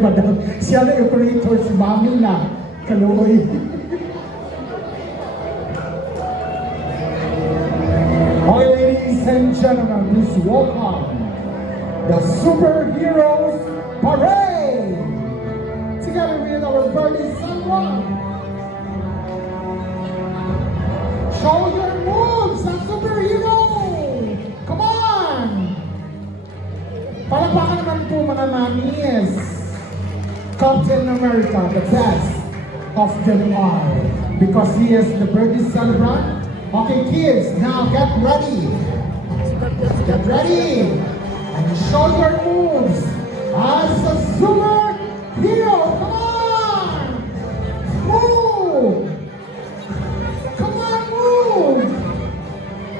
Madam, siya na operator, si Mami na. Kaluoy. Okay, ladies and gentlemen, please welcome the Superheroes Parade! Together with our Birdie Sunrun. Show your moves, a superhero! Come on! Palakpakan naman po mga mamis. Captain America, the best of them all, because he is the birthday celebrant. Okay, kids, now get ready. Get ready and show your moves as a superhero. Come on, move. Come on, move.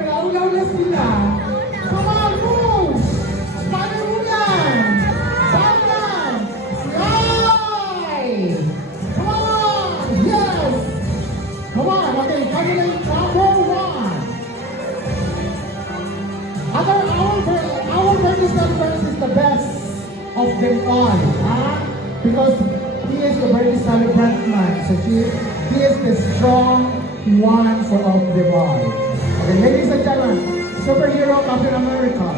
Kalaulaw na sila. Come on, move. Spider-Man. Batman. Come on! Yes! Come on! Okay, calculate number one. Our birthday celebrant is the best of them all. Because he is the birthday celebrant man. So he is the strong one for all them all. Okay, ladies and gentlemen, superhero Captain America.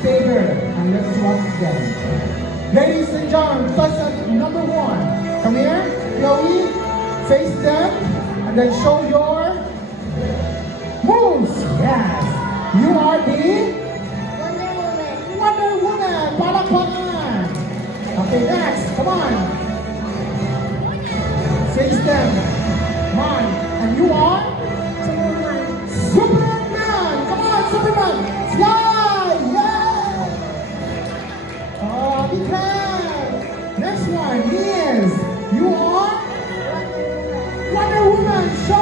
Stay there and let's watch them. Ladies and gentlemen, person number one. Come here, Chloe, face them, and then show your moves. Yes, you are the Wonder Woman. Palakpakan. Okay, next, come on. Face them. Come on, and you are Superman. Come on, Superman. Fly, yeah. Oh, be kind. Next one is, you are Wonder Woman. Show